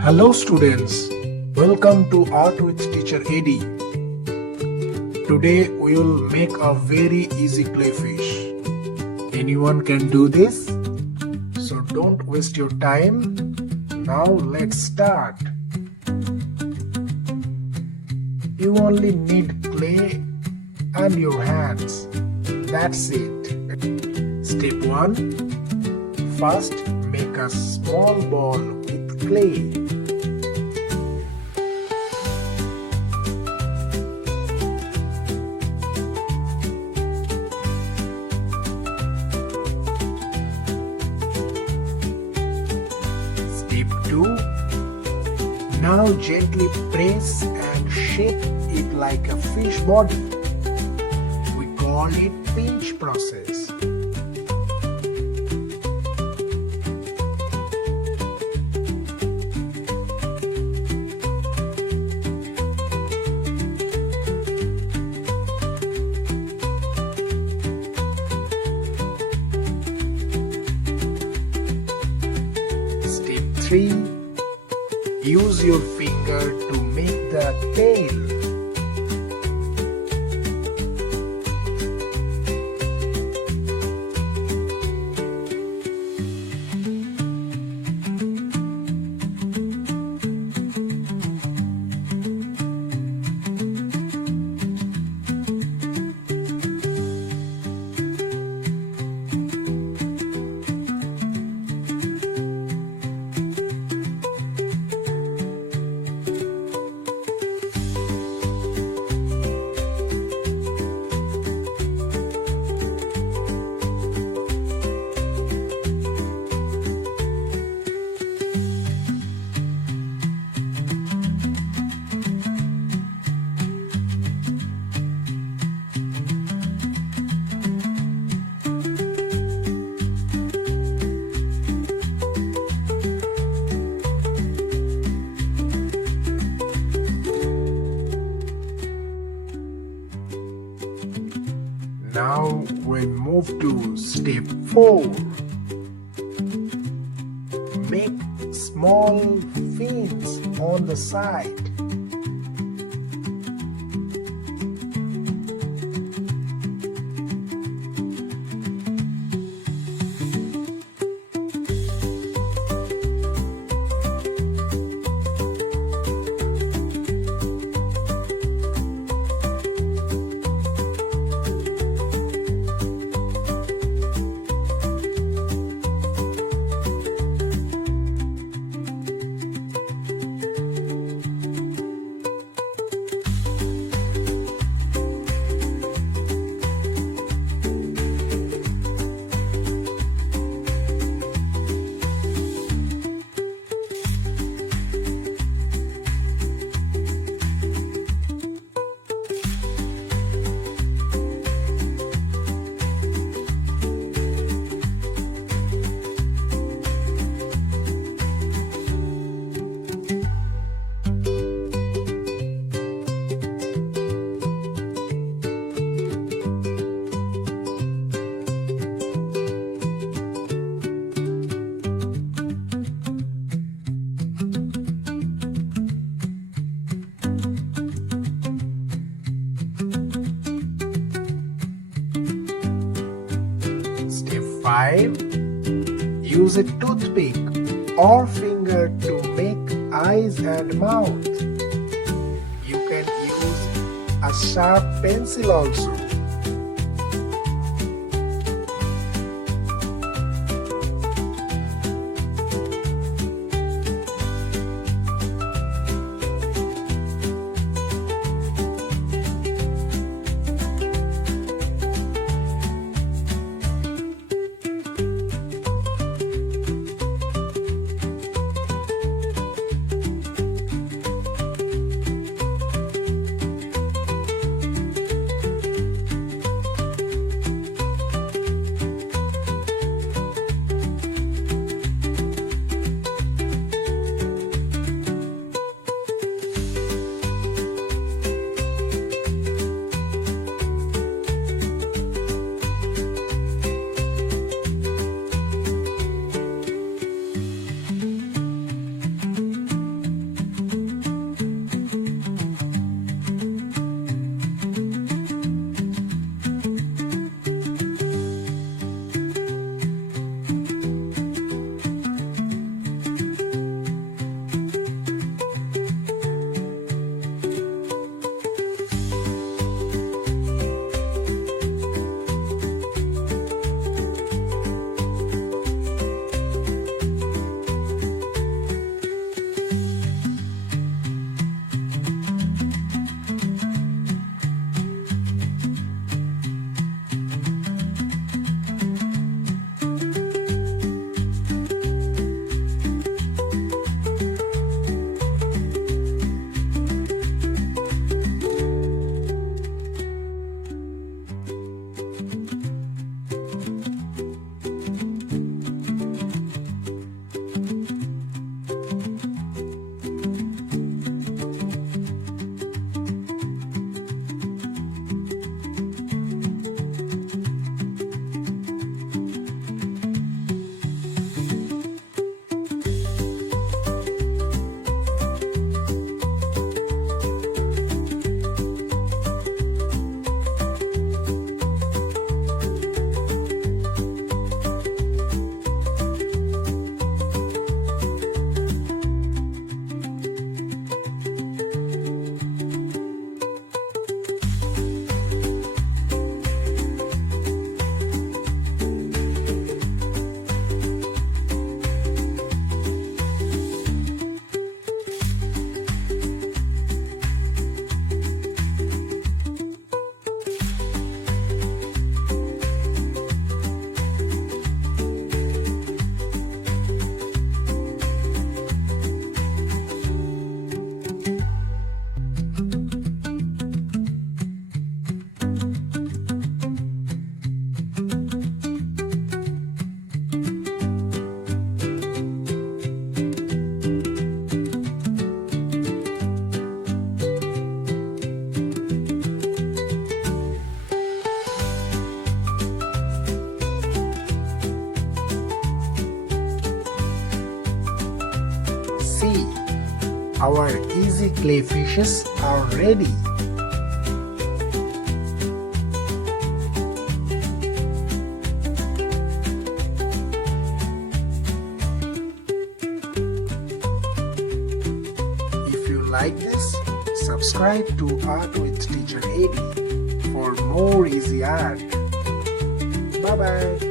Hello students, welcome to Art with Teacher Eddie. Today we will make a very easy clay fish. Anyone can do this, so don't waste your time. Now let's start. You only need clay and your hands. That's it. Step 1. First, make a small ball with clay. Step 2. Now gently press and shape it like a fish body. We call it pinch process. Step 3. Use your finger to make the tail. Now we move to step 4. Make small fins on the side. Step 5. Use a toothpick or finger to make eyes and mouth. You can use a sharp pencil also. See, our easy clay fishes are ready. If you like this, subscribe to Art with Teacher Ad for more easy art. Bye bye.